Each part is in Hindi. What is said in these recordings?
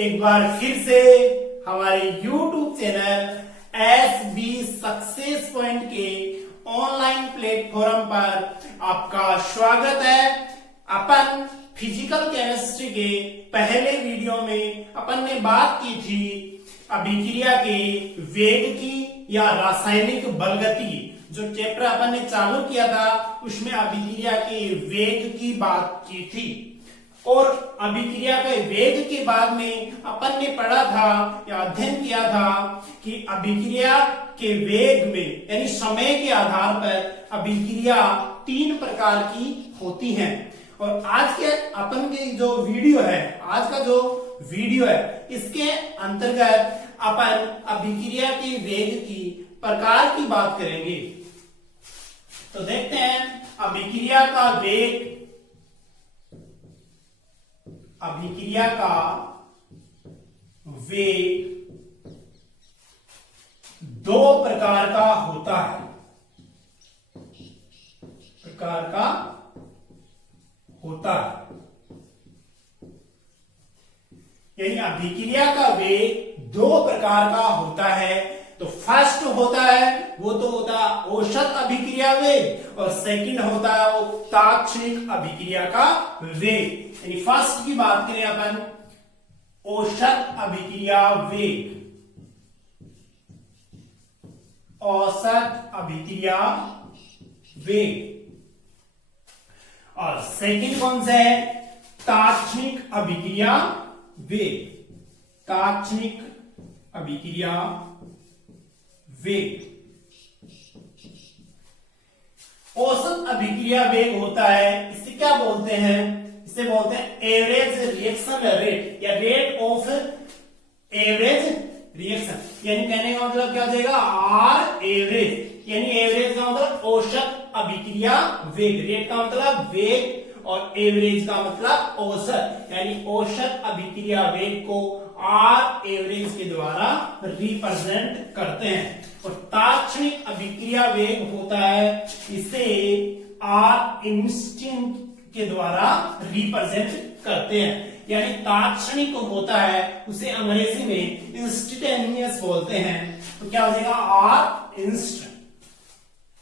एक बार फिर से हमारे YouTube channel SB success point के ऑनलाइन प्लेटफॉर्म पर आपका स्वागत है। अपन फिजिकल केमिस्ट्री के पहले वीडियो में अपन ने बात की थी अभिक्रिया के वेग की या रासायनिक बलगति। जो चैप्टर अपन ने चालू किया था उसमें अभिक्रिया के वेग की बात की थी और अभिक्रिया के वेग के बाद में अपन ने पढ़ा था या अध्ययन किया था कि अभिक्रिया के वेग में यानी समय के आधार पर अभिक्रिया 3 प्रकार की होती हैं। और आज के अपन के जो वीडियो है, आज का जो वीडियो है, इसके अंतर्गत अपन अभिक्रिया के वेग की प्रकार की बात करेंगे। तो देखते हैं अभिक्रिया का वेग। अभिक्रिया का वेग 2 प्रकार का होता है। यानी अभिक्रिया का वेग 2 प्रकार का होता है। तो फर्स्ट होता है वो तो होता है औसत अभिक्रिया वेग और सेकंड होता है वो तात्क्षणिक अभिक्रिया का वेग। यानी फर्स्ट की बात करें अपन औसत अभिक्रिया वेग, औसत अभिक्रिया वेग, और सेकंड कौन सा है तात्क्षणिक अभिक्रिया वेग, तात्क्षणिक अभिक्रिया वेग। औसत अभिक्रिया वेग होता है, इसे क्या बोलते हैं, इसे बोलते हैं एवरेज रिएक्शन रेट या रेट ऑफ एवरेज रिएक्शन। यानी कहने का मतलब क्या हो जाएगा आर एवरेज, यानी एवरेज का मतलब औसत अभिक्रिया वेग, रेट का मतलब वेग और एवरेज का मतलब औसत, यानी औसत अभिक्रिया वेग को आर एवरेज के द्वारा रिप्रेजेंट करते हैं। और तात्क्षणिक अभिक्रिया वेग होता है, इसे आर इंस्टेंट के द्वारा रिप्रेजेंट करते हैं। यानी तात्क्षणिक होता है उसे अंग्रेजी में इंस्टेंटेनियस बोलते हैं। तो क्या हो जाएगा आर इंस्टेंट।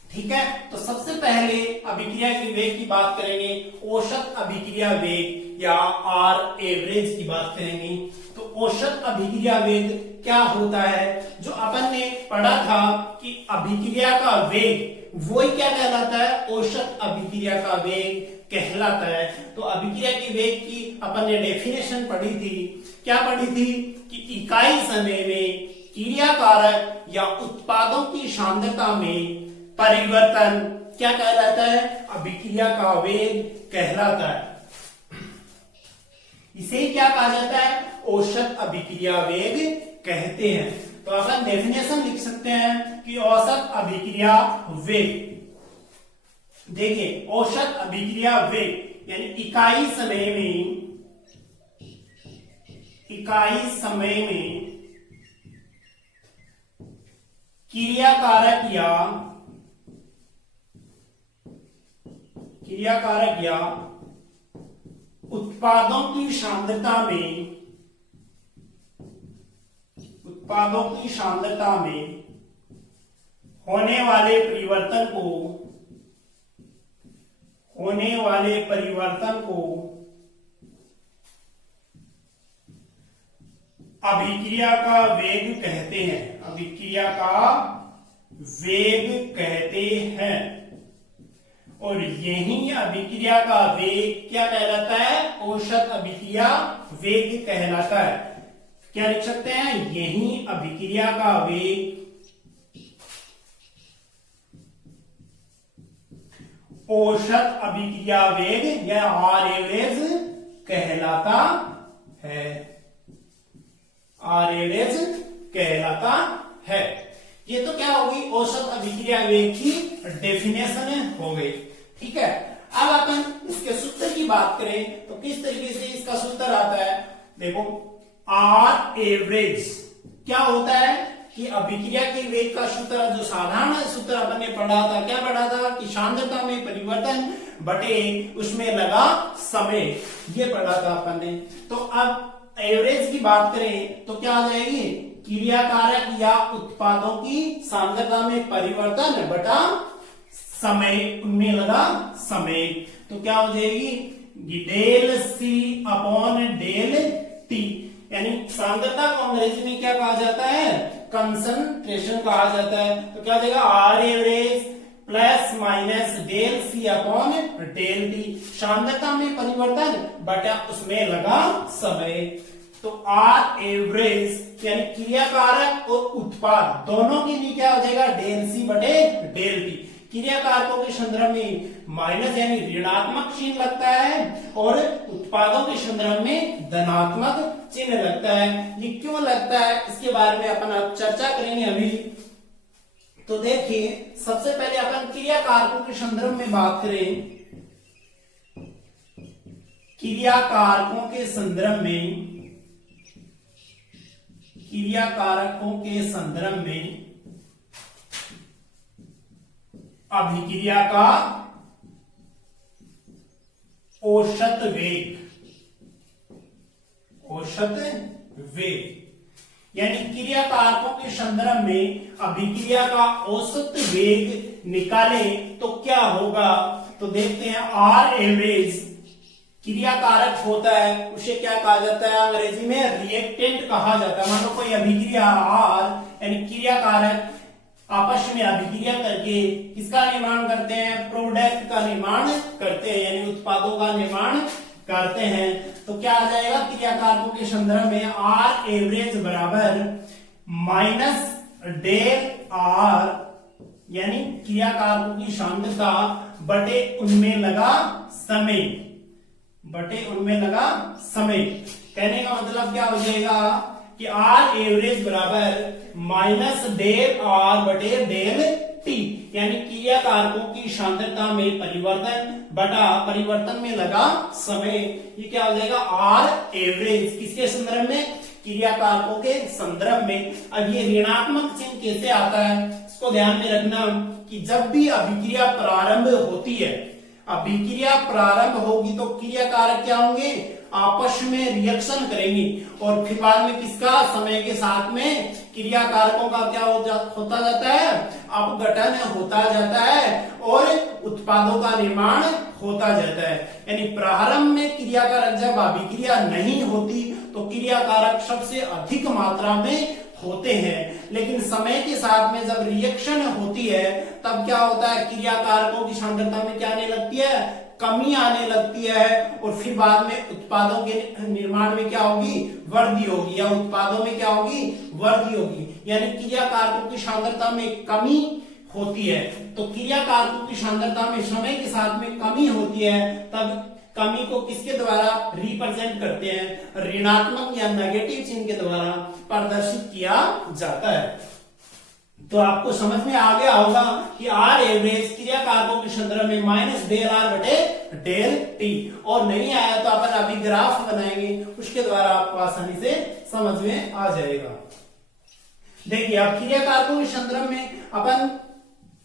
ठीक है, तो सबसे पहले अभिक्रिया की वेग की बात करेंगे, औसत अभिक्रिया वेग या आर एवरेज की बात करेंगे। तो औसत अभिक्रिया वेग क्या होता है, जो अपन ने पढ़ा था कि अभिक्रिया का वेग वही क्या कहलाता है, औसत अभिक्रिया का वेग कहलाता है। तो अभिक्रिया की वेग की अपन ने डेफिनेशन पढ़ी थी, क्या पढ़ी थी कि इकाई समय में क्रिया कारक या उत्पादों की सांद्रता में परिवर्तन क्या कहलाता है, अभिक्रिया का वेग कहलाता है। इसे क्या कहा जाता है, औसत अभिक्रिया वेग कहते हैं। तो अपन डेफिनेशन लिख सकते हैं कि औसत अभिक्रिया वेग, देखिए औसत अभिक्रिया वेग यानी इकाई समय में क्रिया कारक या उत्पादों की सांद्रता में होने वाले परिवर्तन को अभिक्रिया का वेग कहते हैं, अभिक्रिया का वेग कहते हैं। और यही अभिक्रिया का वेग क्या कहलाता है, औसत अभिक्रिया वेग कहलाता है। क्या लिख सकते हैं, यही अभिक्रिया का वेग औसत अभिक्रिया वेग या आर एवरेज कहलाता है, आर एवरेज कहलाता है। ये तो क्या होगी औसत अभिक्रिया वेग की डेफिनेशन हो गई। ठीक है, अब अपन इसके सूत्र की बात करें तो किस तरीके से इसका सूत्र आता है, देखो आर एवरेज क्या होता है कि अभिक्रिया के वेग का सूत्र जो साधारण सूत्र अपन ने पढ़ा था, क्या पढ़ा था कि सांद्रता में परिवर्तन बटे उसमें लगा समय, ये पढ़ा था अपन ने। तो अब एवरेज की बात करें तो क्या आ जाएगी, क्रिया कारक या उत्पादों की सांद्रता में परिवर्तन बटा समय, उनमें लगा समय। तो क्या हो जाएगी, del C upon del T, यानी सांद्रता को अंग्रेजी में क्या कहा जाता है, कंसंट्रेशन कहा जाता है। तो क्या हो जाएगा, R average plus minus del C upon del T, सांद्रता में परिवर्तन बटा उसमें लगा समय। तो आर एवरेज यानी क्रिया कारक और उत्पाद दोनों के लिए क्या हो जाएगा, डेल सी बटे डेल टी। क्रिया कारकों के संदर्भ में माइनस यानी ऋणात्मक चिन्ह लगता है और उत्पादों के संदर्भ में धनात्मक चिन्ह लगता है। ये क्यों लगता है इसके बारे में अपन अब चर्चा करेंगे अभी। तो देखिए, सबसे पहले अपन क्रिया कारकों के संदर्भ में बात करें। क्रिया कारकों के संदर्भ में, क्रिया कारकों के संदर्भ में अभिक्रिया का औसत वेग, औसत वेग यानी क्रिया कारकों के संदर्भ में अभिक्रिया का औसत वेग निकालें तो क्या होगा। तो देखते हैं, आर एवरेज क्रिया कारक होता है, उसे क्या कहा जाता है, अंग्रेजी में रिएक्टेंट कहा जाता है। मान लो कोई अभिक्रिया आर यानी क्रिया कारक आपस में अभिक्रिया करके किसका निर्माण करते हैं, प्रोडक्ट का निर्माण करते हैं, यानी उत्पादों का निर्माण करते हैं। तो क्या आ जाएगा, क्रिया कारकों के संदर्भ में आर एवरेज बराबर माइनस डेल आर यानी क्रिया कारकों की सांद्रता बटे उनमें लगा समय, बटे उनमें लगा समय। कहने का मतलब क्या हो जाएगा कि आर एवरेज बराबर माइनस डेल आर बटे डेल टी, यानी क्रिया कारकों की सांद्रता में परिवर्तन बटा परिवर्तन में लगा समय। ये क्या हो जाएगा, आर एवरेज किसके संदर्भ में, क्रिया कारकों के संदर्भ में। अब ये ऋणात्मक चिन्ह कैसे आता है, इसको ध्यान में रखना कि जब भी अभिक्रिया प्रारंभ होती है, अभिक्रिया प्रारंभ होगी तो क्रिया कारक क्या होंगे, आपस में रिएक्शन करेंगे और फिर बाद में किसका, समय के साथ में क्रिया कारकों का क्या होता जाता है, अपघटन होता जाता है और उत्पादों का निर्माण होता जाता है। यानी प्रारंभ में क्रिया कारक जब अभिक्रिया नहीं होती तो क्रिया कारक सबसे अधिक मात्रा में होते हैं, लेकिन समय के साथ में जब रिएक्शन होती है तब क्या होता है, क्रिया कारकों की सांद्रता में क्या आने लगती है, कमी आने लगती है और फिर बाद में उत्पादों के निर्माण में क्या होगी, वृद्धि होगी, या उत्पादों में क्या होगी, वृद्धि होगी। यानी क्रिया कारकों की सांद्रता में कमी होती है। तो क्रिया कारकों की सांद्रता में समय के साथ में कमी होती है, तब कमी को किसके द्वारा रिप्रेजेंट करते हैं, ऋणात्मक या नेगेटिव चिन्ह के द्वारा प्रदर्शित किया जाता है। तो आपको समझ में आ गया होगा कि आर एवरेज क्रिया कारकों के संदर्भ में माइनस डेल आर बटे डेल टी, और नहीं आया तो अपन अभी ग्राफ बनाएंगे, उसके द्वारा आपको आसानी से समझ में आ जाएगा। देखिए, अब क्रिया कारकों के संदर्भ में अपन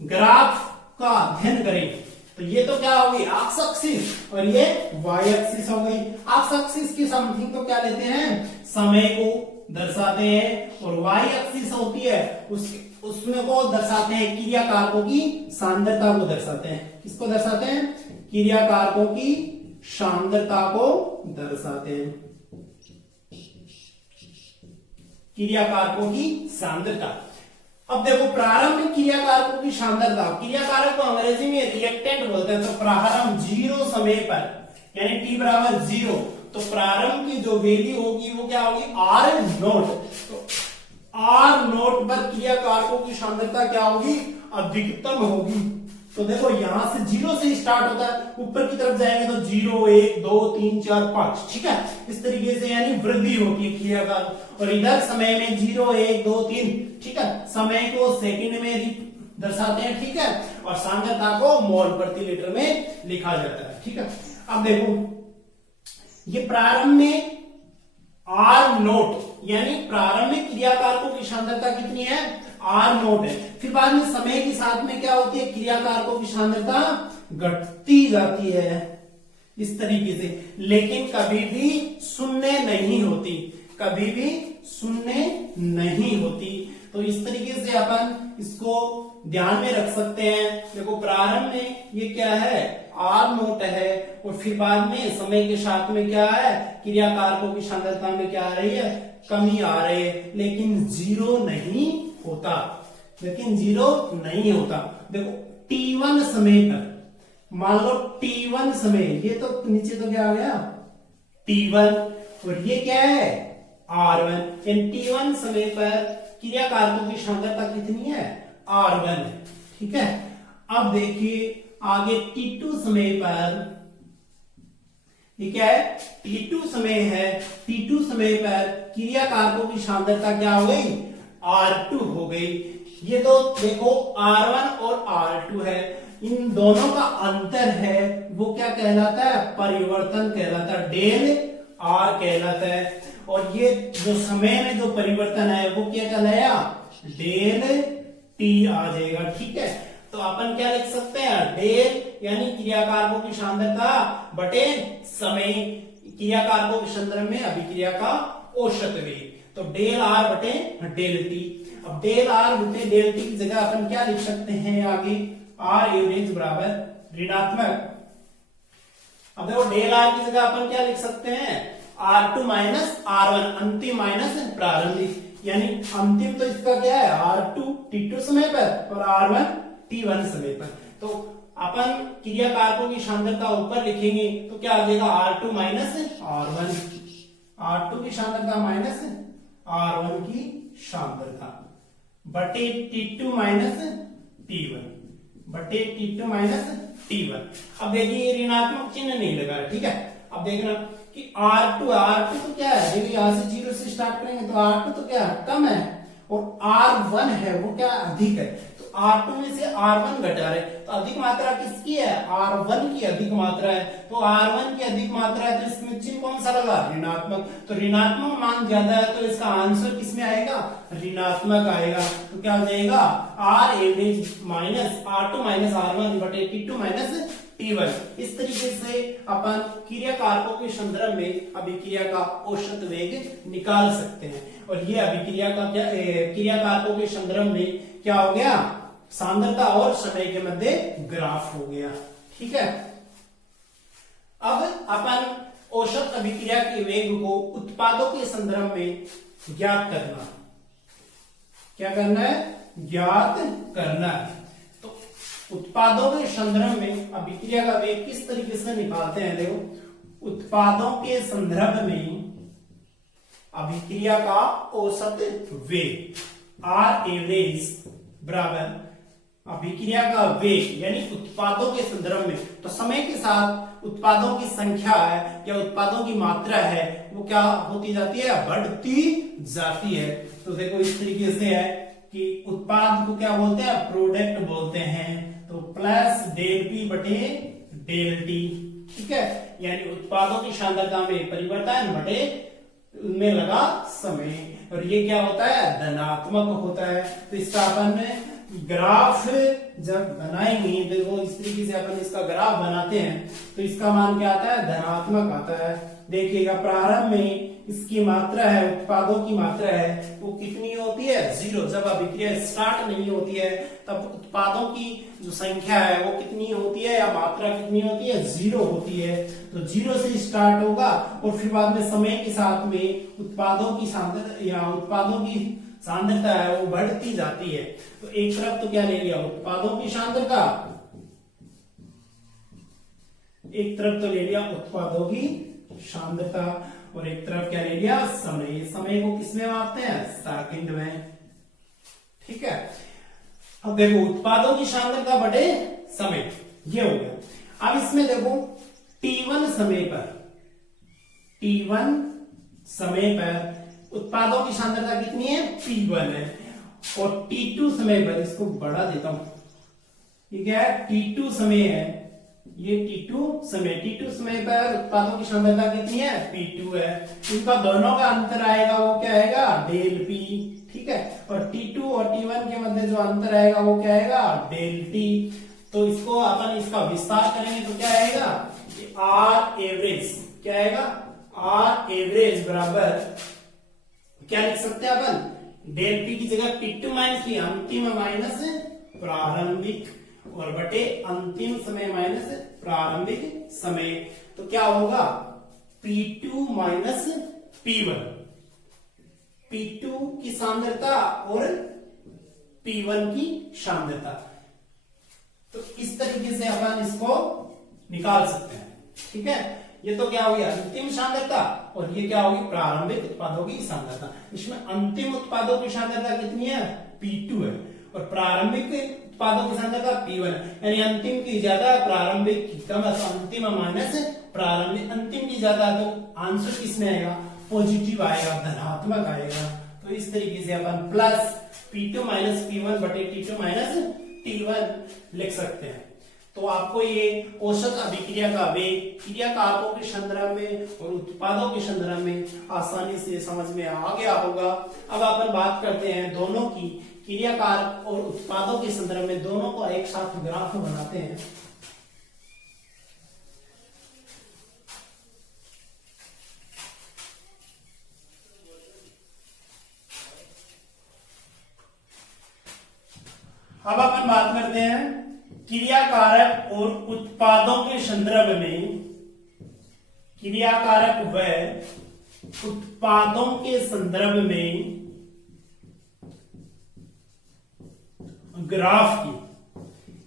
ग्राफ का अध्ययन करें तो ये तो क्या होगी, एक्स एक्सिस और ये वाई एक्सिस हो गई। एक्स एक्सिस की समथिंग तो क्या लेते हैं, समय को दर्शाते हैं, और वाई एक्सिस होती है उसमें को दर्शाते हैं क्रिया कारकों की सांद्रता को दर्शाते हैं। किसको दर्शाते हैं, क्रिया कारकों की सांद्रता को दर्शाते हैं, क्रिया कारकों की सांद्रता। अब देखो, प्रारंभिक क्रिया कारकों की सांद्रता, क्रिया कारक को अंग्रेजी में रिएक्टेंट बोलते हैं। तो प्रारंभ जीरो समय पर यानी टी बराबर जीरो, तो प्रारंभ की जो वैल्यू होगी वो क्या होगी, आर नोट। तो आर नोट पर क्रिया कारकों की सांद्रता क्या होगी, अधिकतम होगी। तो देखो, यहां से जीरो से स्टार्ट होता है, ऊपर की तरफ जाएंगे तो 0 1 2 3 4 5, ठीक है, इस तरीके से यानी वृद्धि होती है क्रिया कारक। और इधर समय में 0 1 2 3, ठीक है, समय को सेकंड में दर्शाते हैं, ठीक है, और सांद्रता को मोल प्रति लीटर में लिखा जाता है, ठीक है। अब देखो, ये प्रारंभ में आर नोट यानी प्रारंभिक क्रिया कारकों की सांद्रता कितनी है, आर नोट है। फिर बाद में समय के साथ में क्या होती है, क्रिया कारकों की सांद्रता घटती जाती है, इस तरीके से, लेकिन कभी भी शून्य नहीं होती, कभी भी शून्य नहीं होती। तो इस तरीके से अपन इसको ध्यान में रख सकते हैं। देखो प्रारंभ में ये क्या है, आर नोट है, और फिर बाद में समय के साथ में क्या है, क्रिया कारकों की सांद्रता में क्या आ रही है, कमी आ रही है, लेकिन जीरो नहीं होता, लेकिन जीरो नहीं होता। देखो T1 समय पर, मान लो T1 समय, ये तो नीचे तो क्या आ गया T1, और ये क्या है R1, यानी T1 समय पर क्रिया कारकों की सांद्रता कितनी है, R1 है। ठीक है, अब देखिए आगे T2 समय पर, ये क्या है, T2 समय है, T2 समय पर क्रिया कारकों की सांद्रता क्या हो गई, R2 हो गई। ये तो देखो R1 और R2 है, इन दोनों का अंतर है वो क्या कहलाता है, परिवर्तन कहलाता है, डेल R कहलाता है। और ये जो समय में जो परिवर्तन है वो क्या कहलाया, डेल T आ जाएगा। ठीक है, तो अपन क्या लिख सकते हैं, डेल यानी क्रियाकारकों की सांद्रता बटे समय, क्रियाकारकों के संदर्भ में अभिक्रिया का औसत वेग, तो डेल R बटे डेल T। अब डेल R बटे डेल T की जगह अपन क्या लिख सकते हैं आगे, R एवरेज बराबर ऋणात्मक, अब देखो डेल R की जगह अपन क्या लिख सकते हैं, R2 माइनस R1, अंतिम माइनस प्रारंभिक, यानी अंतिम तो इसका क्या है, R2 T2 समय पर और R1 T1 समय पर। तो अपन क्रिया कारकों की सांद्रता ऊपर लिखेंगे तो क्या आ जाएगा, R2 माइनस R1, R2 की सांद्रता माइनस R1 की सांद्रता बटे T2 माइनस T1, बटे T2 माइनस T1। अब देखिए ये ऋणात्मक चिन्ह नहीं लगा है। ठीक है, अब देखना कि R2 तो क्या है, देखिए यहां से 0 से स्टार्ट करेंगे तो R2 तो क्या है, कम है, और R1 है वो क्या अधिक है, तो R2 में से R1 घटा रहे, तो अधिक मात्रा किसकी है, R1 की अधिक मात्रा है, तो R1 की अधिक मात्रा है तो इसमें चिन्ह कौन सा लगा, ऋणात्मक, तो ऋणात्मक मान ज्यादा है तो इसका आंसर किसमें आएगा, ऋणात्मक आएगा। तो क्या हो जाएगा, R average minus R2 minus R1 बटे T2 माइनस T1। इस तरीके से अपन क्रिया कारकों के संदर्भ में अभिक्रिया का औसत वेग निकाल सकते हैं। और ये अभिक्रिया का क्या, क्रिया कारकों के संदर्भ में क्या हो गया, सांद्रता और समय के मध्य ग्राफ हो गया। ठीक है, अब अपन औसत अभिक्रिया के वेग को उत्पादों के संदर्भ में ज्ञात करना, क्या करना है, ज्ञात करना है। तो उत्पादों के संदर्भ में अभिक्रिया का वेग किस तरीके से निकालते हैं, देखो उत्पादों के संदर्भ में अभिक्रिया का औसत वेग R एवरेज बराबर अभिक्रिया का वेग यानी उत्पादों के संदर्भ में, तो समय के साथ उत्पादों की संख्या है या उत्पादों की मात्रा है वो क्या होती जाती है, बढ़ती जाती है। तो देखो इस तरीके से है कि उत्पाद को क्या बोलते हैं, प्रोडक्ट बोलते हैं, तो प्लस डेल P बटे डेल T। ठीक है, यानी उत्पादों की सांद्रता में परिवर्तन बटे उनमें लगा समय, और ये क्या होता है, धनात्मक होता है। तो इसका अपन ग्राफ जब बनाएंगे, देखो इस तरीके से अपन इसका ग्राफ बनाते हैं तो इसका मान क्या आता है, धनात्मक आता है। देखिएगा प्रारंभ में इसकी मात्रा है, उत्पादों की मात्रा है वो कितनी होती है, 0। जब अभिक्रिया स्टार्ट नहीं होती है तब उत्पादों की जो संख्या है वो कितनी होती है या मात्रा कितनी होती है, 0 होती है। तो 0 से स्टार्ट होगा और फिर बाद में समय के साथ में उत्पादों की सांद्रता या उत्पादों की सांद्रता है वो बढ़ती जाती है। तो एक तरफ तो क्या ले लिया, उत्पादों की सांद्रता, एक तरफ तो ले लिया उत्पादों की सांद्रता, और एक तरफ क्या ले लिया, समय। समय को किसमें मापते हैं, सेकंड में। ठीक है, अब देखो उत्पादों की सांद्रता बटे समय, ये हो गया। अब इसमें देखो T1 समय पर, T1 समय पर उत्पादों की सांद्रता कितनी है, P1 है, और T2 समय पर, इसको बढ़ा देता हूं, ये क्या है, T2 समय है, ये T2 समय पर उत्पादों की सांद्रता कितनी है, P2 है। इनका दोनों का अंतर आएगा वो क्या आएगा, डेल P। ठीक है, और T2 और T1 के मध्य जो अंतर आएगा वो क्या आएगा, डेल T। तो इसको अपन इसका विस्तार करेंगे तो क्या आएगा, आर एवरेज क्या आएगा, आर एवरेज बराबर क्या लिख सकते हैं अपन, डेल पी की जगह P2 माइनस पी, अंतिम माइनस प्रारंभिक, और बटे अंतिम समय माइनस प्रारंभिक समय। तो क्या होगा, P2 माइनस P1, P2 की सांद्रता और P1 की सांद्रता। तो इस तरीके से अपन इसको निकाल सकते हैं। ठीक है, ये तो क्या हो गया अंतिम सांद्रता, और ये क्या होगी प्रारंभिक उत्पादों की सांद्रता। इसमें अंतिम उत्पादों की सांद्रता कितनी है, P2 है, और प्रारंभिक उत्पादों की सांद्रता P1 है। यानी अंतिम की ज्यादा प्रारंभिक की कम, अंतिम माइनस प्रारंभिक, अंतिम की ज्यादा, तो आंसर किसमें आएगा, पॉजिटिव आएगा, धनात्मक आएगा। तो इस तरीके से अपन प्लस P2 माइनस P1 बटे T2 माइनस T1 लिख सकते हैं। तो आपको ये औसत अभिक्रिया का वेग क्रिया कारकों के संदर्भ में और उत्पादों के संदर्भ में आसानी से समझ में आ गया होगा। अब अपन बात करते हैं दोनों की, क्रिया कारक और उत्पादों के संदर्भ में दोनों को एक साथ ग्राफ बनाते हैं। अब अपन बात करते हैं क्रिया कारक और उत्पादों के संदर्भ में, क्रिया कारक व उत्पादों के संदर्भ में ग्राफ की,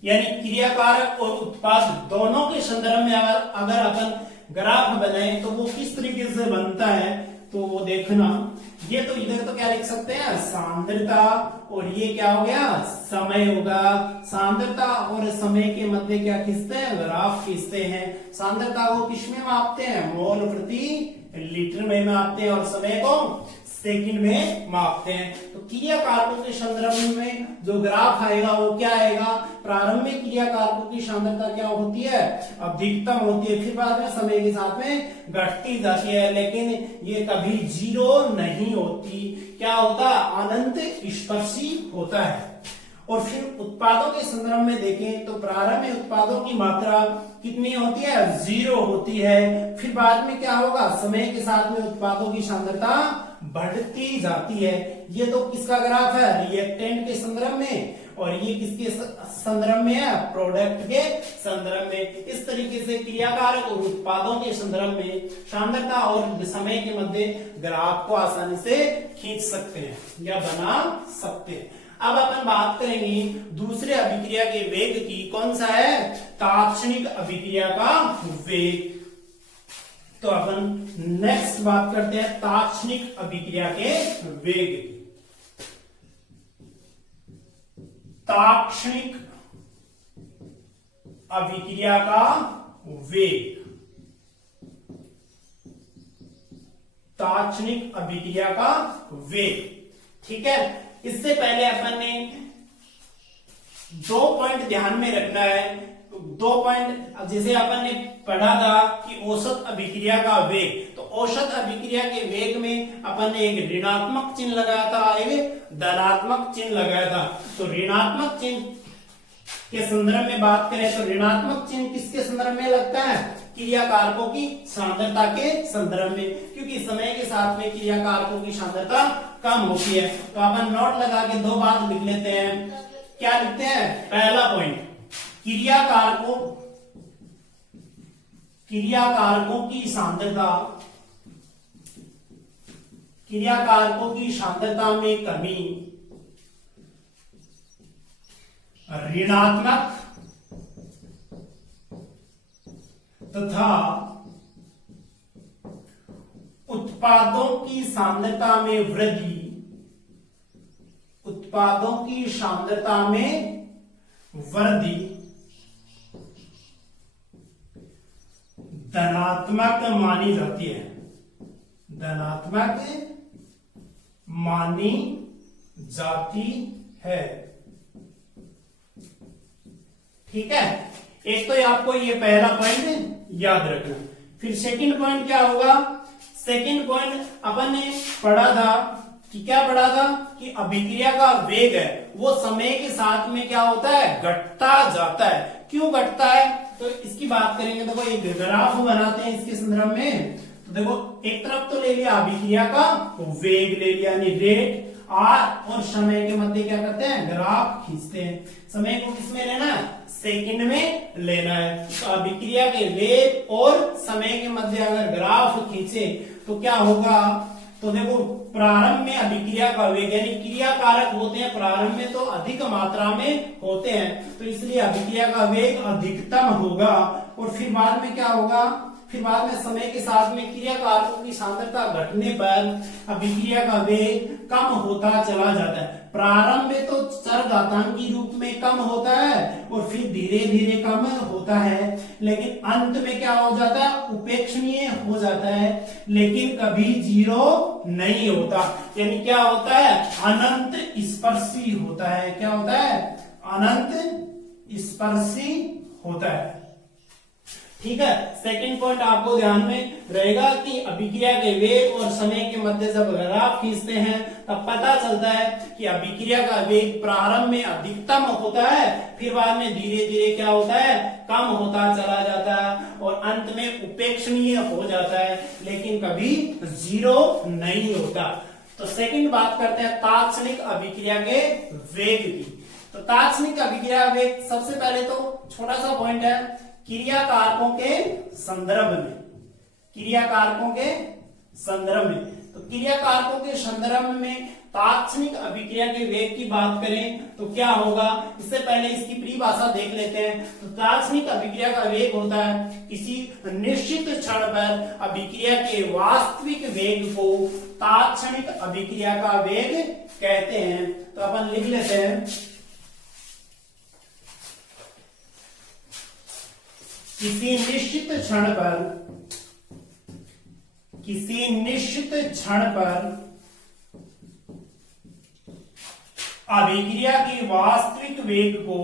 यानी क्रिया कारक और उत्पाद दोनों के संदर्भ में अगर अपन ग्राफ बनाए तो वो किस तरीके से बनता है, तो वो देखना। ये तो इधर तो क्या लिख सकते हैं सांद्रता, और ये क्या हो गया समय होगा। सांद्रता और समय के मध्य क्या खींचते हैं, ग्राफ खींचते हैं। सांद्रता को किसमें मापते हैं, मोल प्रति लीटर में मापते हैं, और समय को सेकंड में मापते हैं। तो क्रिया कारकों के संदर्भ में जो ग्राफ आएगा वो क्या आएगा, प्रारंभिक क्रिया कारकों की सांद्रता क्या होती है, अधिकतम होती है, फिर बाद में समय के साथ में घटती जाती है, लेकिन ये कभी जीरो नहीं होती। क्या होता है, अनंत स्पर्शी होता है। और फिर उत्पादों के संदर्भ में देखें तो प्रारंभ में उत्पादों की मात्रा कितनी होती है, 0 होती है। फिर बाद में क्या होगा, समय के साथ में उत्पादों की सांद्रता बढ़ती जाती है। ये तो किसका ग्राफ है, रिएक्टेंट के संदर्भ में, और ये किसके संदर्भ में है, प्रोडक्ट के संदर्भ में। इस तरीके से क्रियाकारक और उत्पादों के संदर्भ में सांद्रता और समय के मध्य ग्राफ को आसानी से खींच सकते हैं या बना सकते हैं। अब अपन बात करेंगे दूसरे अभिक्रिया के वेग की, कौन सा है, ताक्षणिक अभिक्रिया का वेग। तो अपन नेक्स्ट बात करते हैं ताक्षणिक अभिक्रिया के वेग की। ताक्षणिक अभिक्रिया का वेग, ताक्षणिक अभिक्रिया का वेग। ठीक है, इससे पहले अपन ने 2 पॉइंट ध्यान में रखना है। 2 पॉइंट जैसे अपन ने पढ़ा था कि औसत अभिक्रिया का वेग, तो औसत अभिक्रिया के वेग में अपन ने एक ऋणात्मक चिन्ह लगाया था, एक धनात्मक चिन्ह लगाया था। तो ऋणात्मक चिन्ह के संदर्भ में बात करें तो ऋणात्मक चिन्ह किसके संदर्भ में लगता है, क्रिया कारकों की सांद्रता के संदर्भ में, क्योंकि समय के साथ में क्रिया कारकों की सांद्रता कम होती है। तो अपन नोट लगा के 2 बात लिख लेते हैं। क्या लिखते हैं, पहला पॉइंट, क्रिया कारकों की सांद्रता, क्रिया कारकों की सांद्रता में कमी ऋणात्मक तथा उत्पादों की सांद्रता में वृद्धि, उत्पादों की सांद्रता में वृद्धि धनात्मक मानी जाती है, धनात्मक मानी जाती है। ठीक है, एक तो आपको ये पहला पॉइंट याद रखना। फिर सेकंड पॉइंट क्या होगा, सेकंड पॉइंट अपन ने पढ़ा था कि क्या पढ़ा था कि अभिक्रिया का वेग है वो समय के साथ में क्या होता है, घटता जाता है। क्यों घटता है, तो इसकी बात करेंगे। देखो एक ग्राफ बनाते हैं इसके संदर्भ में। तो देखो एक तरफ तो ले लिया अभिक्रिया का वेग ले लिया, यानी रेट, आर, और समय के मध्य क्या करते हैं, ग्राफ खींचते हैं। समय को किसमें लेना है, सेकंड में लेना है। तो अभिक्रिया के वेग और समय के मध्य अगर ग्राफ खींचे तो क्या होगा, तो देखो प्रारंभ में अभिक्रिया का वेग यानी क्रिया कारक होते हैं प्रारंभ में तो अधिक मात्रा में होते हैं, तो इसलिए अभिक्रिया का वेग अधिकतम होगा। और फिर बाद में क्या होगा, फिर बाद में समय के साथ में क्रिया कारकों की सांद्रता घटने पर अभिक्रिया का वेग कम होता चला जाता है। प्रारंभ में तो चरघातांकी रूप में कम होता है और फिर धीरे धीरे कम होता है, लेकिन अंत में क्या हो जाता है, उपेक्षणीय हो जाता है, लेकिन कभी जीरो नहीं होता। यानी क्या होता है, अनंत स्पर्शी होता है। क्या होता है, अनंत स्पर्शी होता है। ठीक है, सेकंड पॉइंट आपको ध्यान में रहेगा कि अभिक्रिया के वेग और समय के मध्य जब ग्राफ खींचते हैं तब पता चलता है कि अभिक्रिया का वेग प्रारंभ में अधिकतम होता है, फिर बाद में धीरे धीरे क्या होता है, कम होता चला जाता है और अंत में उपेक्षणीय हो जाता है, लेकिन कभी जीरो नहीं होता। तो सेकंड बात करते हैं तात्क्षणिक अभिक्रिया के वेग की। तो तात्क्षणिक अभिक्रिया वेग सबसे पहले तो छोटा सा पॉइंट है, क्रिया कारकों के संदर्भ में, क्रिया कारकों के संदर्भ में। तो क्रिया कारकों के संदर्भ में तात्क्षणिक अभिक्रिया के वेग की बात करें तो क्या होगा, इससे पहले इसकी परिभाषा देख लेते हैं। तो तात्क्षणिक अभिक्रिया का वेग होता है किसी निश्चित क्षण पर अभिक्रिया के वास्तविक वेग को तात्क्षणिक अभिक्रिया का वेग कहते हैं। तो अपन लिख लेते हैं, किसी निश्चित क्षण पर अभिक्रिया के वास्तविक वेग को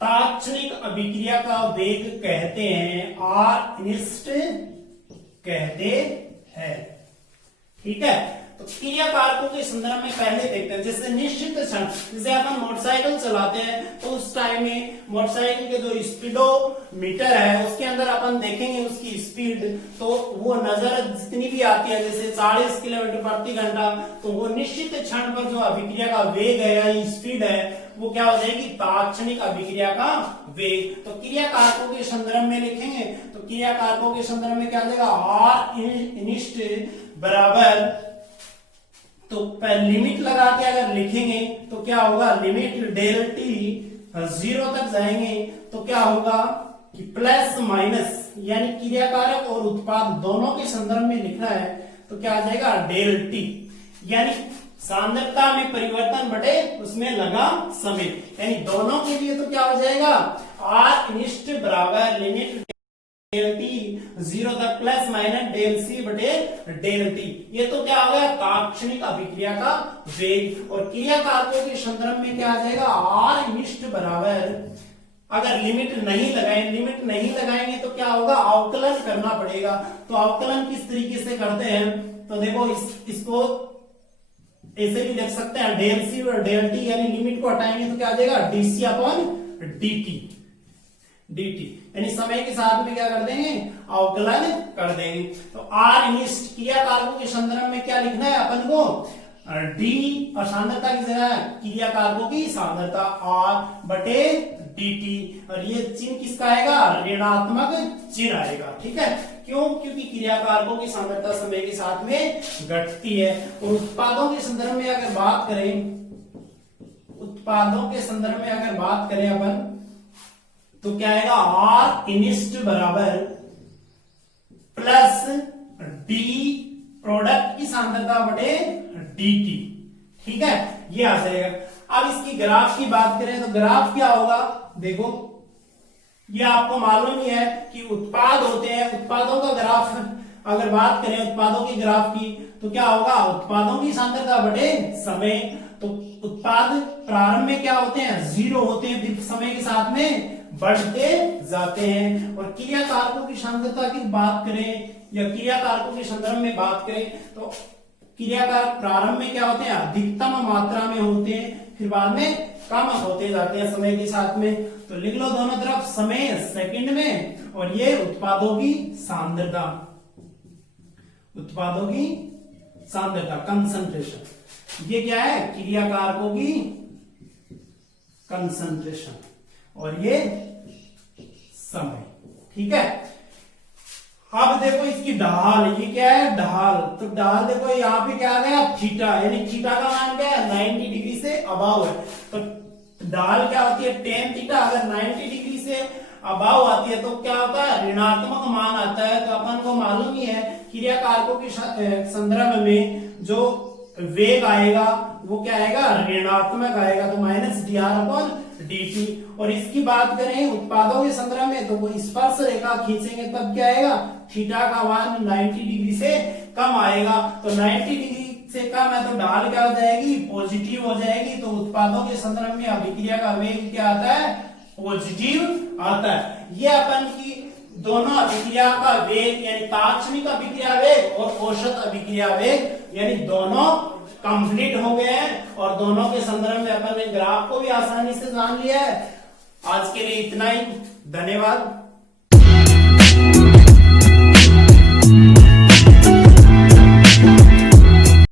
तात्क्षणिक अभिक्रिया का वेग कहते हैं, आर इनिस्ट कहते हैं। ठीक है, तो क्रिया कारकों के संदर्भ में पहले देखते हैं। जैसे निश्चित क्षण, जैसे अपन मोटरसाइकिल चलाते हैं तो उस टाइम में मोटरसाइकिल के जो स्पीडोमीटर है उसके अंदर अपन देखेंगे उसकी स्पीड, तो वो नजर जितनी भी आती है जैसे 40 किलोमीटर प्रति घंटा, तो वो निश्चित क्षण पर जो अभिक्रिया का वेग है या स्पीड है वो क्या हो जाएगी, तात्क्षणिक अभिक्रिया का वेग। तो क्रिया कारकों के संदर्भ में लिखेंगे तो क्रिया कारकों के संदर्भ में क्या देगा, आर इनिस्ट बराबर, तो लिमिट लगा के अगर लिखेंगे तो क्या होगा, लिमिट डेल टी 0 तक जाएंगे तो क्या होगा कि प्लस माइनस, यानी क्रिया कारक और उत्पाद दोनों के संदर्भ में लिखना है तो क्या आ जाएगा, डेल टी, यानी सांद्रता में परिवर्तन बटे उसमें लगा समय, यानी दोनों के लिए तो क्या हो जाएगा, आर इनिस्ट बराबर लिमिट डेल टी 0 तक प्लस माइनस डेल सी बटे डेल टी। ये तो क्या हो गया, तात्क्षणिक अभिक्रिया का वेग। और क्रिया कारकों के संदर्भ में क्या आ जाएगा, आर इनिस्ट बराबर, अगर लिमिट नहीं लगाएंगे तो क्या होगा, अवकलन करना पड़ेगा। तो अवकलन किस तरीके से करते हैं, तो देखो इसको ऐसे भी लिख सकते हैं, डेल सी और डेल टी, यानी लिमिट को हटाएंगे तो क्या आ जाएगा, डीसी अपॉन dt, यानी समय के साथ में क्या कर देंगे, अवकलन कर देंगे। तो आर इनिस्ट क्रिया कारकों के संदर्भ में क्या लिखना है अपन को, डी, और सांद्रता की जगह क्रिया कारकों की सांद्रता आर बटे dt, और ये चिन्ह किसका आएगा, ऋणात्मक चिन्ह आएगा। ठीक है, क्यों, क्योंकि क्रिया कारकों की सांद्रता समय के साथ में घटती है। और उत्पादों के संदर्भ में अगर बात करें अपन तो क्या आएगा, आर इनिस्ट बराबर प्लस डी प्रोडक्ट की सांद्रता बटे dt। ठीक है, ये आ जाएगा। अब इसकी ग्राफ की बात करें तो ग्राफ क्या होगा, देखो ये आपको मालूम ही है कि उत्पाद होते हैं, उत्पादों का ग्राफ अगर बात करें उत्पादों की ग्राफ की तो क्या होगा, उत्पादों की सांद्रता बटे समय। तो उत्पाद प्रारंभ में क्या होते हैं, 0 होते हैं, फिर समय के साथ में बढ़ते जाते हैं। और क्रिया कारकों की सांद्रता की बात करें या क्रिया कारकों के संदर्भ में बात करें तो क्रिया कारक प्रारंभ में क्या होते हैं, अधिकतम मात्रा में होते हैं, फिर बाद में कम होते जाते हैं समय के साथ में। तो लिख लो दोनों तरफ समय सेकंड में, और ये उत्पादों की सांद्रता, उत्पादों की सांद्रता कंसंट्रेशन, ये क्या है, क्रिया कारकों की कंसंट्रेशन, और ये समय। ठीक है, अब देखो इसकी ढाल, ये क्या है, ढाल। तो ढाल देखो यहाँ पे क्या आ गया, थीटा, यानी थीटा का मान क्या है, 90 डिग्री से अबाव है। तो ढाल क्या होती है, tan थीटा। अगर 90 डिग्री से अबाव आती है तो क्या होता है, ऋणात्मक मान आता है। तो अपन को मालूम ही है क्रिया कारकों के संदर्भ में जो वेग आएगा वो क्या आएगा, ऋणात्मक आएगा। तो -dr/dt। और इसकी बात करें उत्पादों के संदर्भ में तो वो स्पर्श रेखा खींचेंगे तब क्या आएगा, थीटा का मान 90 डिग्री से कम आएगा। तो 90 डिग्री से कम है तो ढाल क्या हो जाएगी, पॉजिटिव हो जाएगी। तो उत्पादों के संदर्भ में अभिक्रिया का वेग क्या आता है, पॉजिटिव आता है। ये अपन की दोनों अभिक्रिया का वेग यानी तात्क्षणिक अभिक्रिया वेग और औसत अभिक्रिया वेग यानी दोनों कंप्लीट हो गए हैं। और दोनों के संदर्भ में अपन ने ग्राफ को भी आसानी से जान लिया है। आज के लिए इतना ही, धन्यवाद।